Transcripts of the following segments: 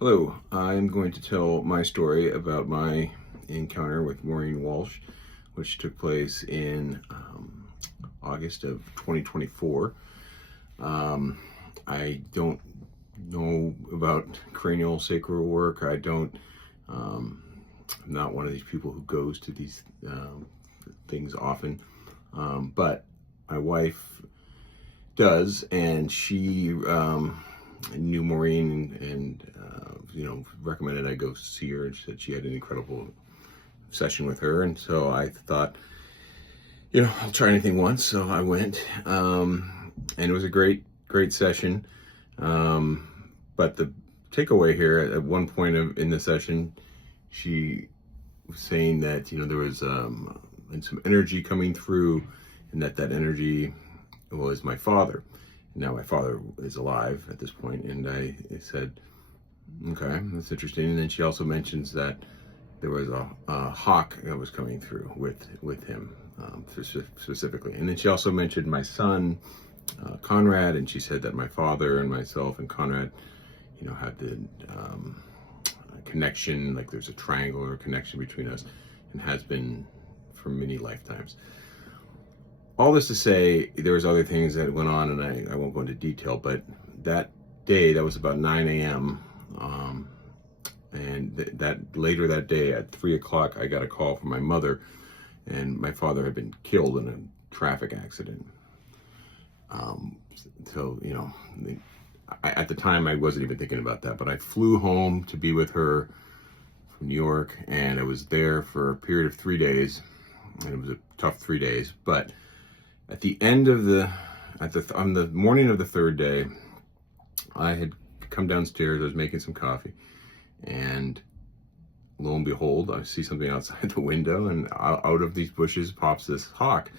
Hello, I'm going to tell my story about my encounter with Maureen Walsh, which took place in August of 2024. I don't know about cranial sacral work. I'm not one of these people who goes to these things often, but my wife does, and she knew Maureen and recommended I go see her, and she said she had an incredible session with her. And so I thought, I'll try anything once. So I went, and it was a great session. But the takeaway here, at one point in the session, she was saying that there was some energy coming through, and that energy was my father. Now my father is alive at this point, and I said, okay, that's interesting. And then she also mentions that there was a hawk that was coming through with him, specifically. And then she also mentioned my son, Conrad, and she said that my father and myself and Conrad, had the connection, like there's a triangular connection between us, and has been for many lifetimes. All this to say, there was other things that went on, and I won't go into detail, but that day, that was about 9 a.m., and that later that day at 3 o'clock, I got a call from my mother, and my father had been killed in a traffic accident. At the time, I wasn't even thinking about that, but I flew home to be with her from New York, and I was there for a period of 3 days, and it was a tough 3 days. But at the end of on the morning of the third day, I had come downstairs. I was making some coffee, and lo and behold, I see something outside the window, and out of these bushes pops this hawk.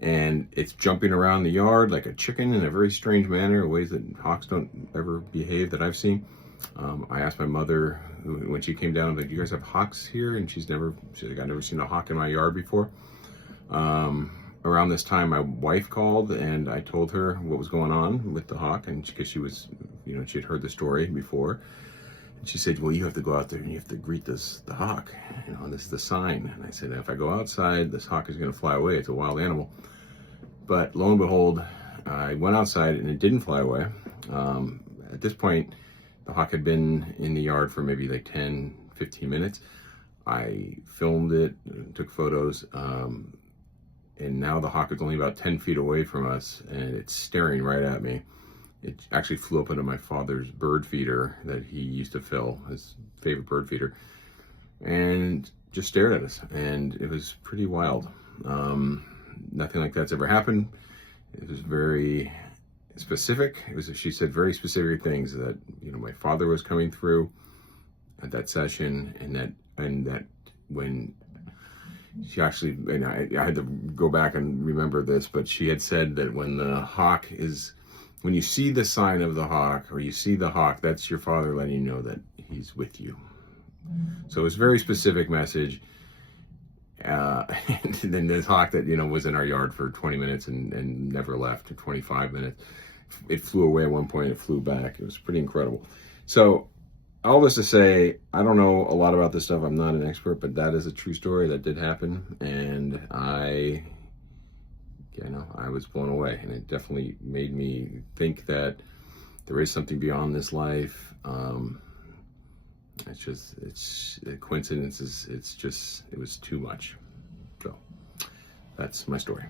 And it's jumping around the yard like a chicken in a very strange manner, ways that hawks don't ever behave that I've seen. I asked my mother, when she came down, I'm like, "Do you guys have hawks here?" And she's like, "I've never seen a hawk in my yard before." Around this time, my wife called, and I told her what was going on with the hawk, and because she was, she had heard the story before. And she said, "Well, you have to go out there and you have to greet the hawk. This is the sign." And I said, "If I go outside, this hawk is going to fly away. It's a wild animal." But lo and behold, I went outside and it didn't fly away. At this point, the hawk had been in the yard for maybe like 10, 15 minutes. I filmed it, took photos, and now the hawk is only about 10 feet away from us, and it's staring right at me. It actually flew up into my father's bird feeder that he used to fill, his favorite bird feeder, and just stared at us, and it was pretty wild. Nothing like that's ever happened. It was very specific. She said very specific things that, my father was coming through at that session, and that when she actually, and I had to go back and remember this, but she had said that when you see the sign of the hawk, or you see the hawk, that's your father letting you know that he's with you. So it was a very specific message. And then this hawk that, was in our yard for 20 minutes and never left, for 25 minutes. It flew away at one point, it flew back. It was pretty incredible. So all this to say, I don't know a lot about this stuff. I'm not an expert, but that is a true story that did happen. And I was blown away, and it definitely made me think that there is something beyond this life. It's coincidences. It was too much. So that's my story.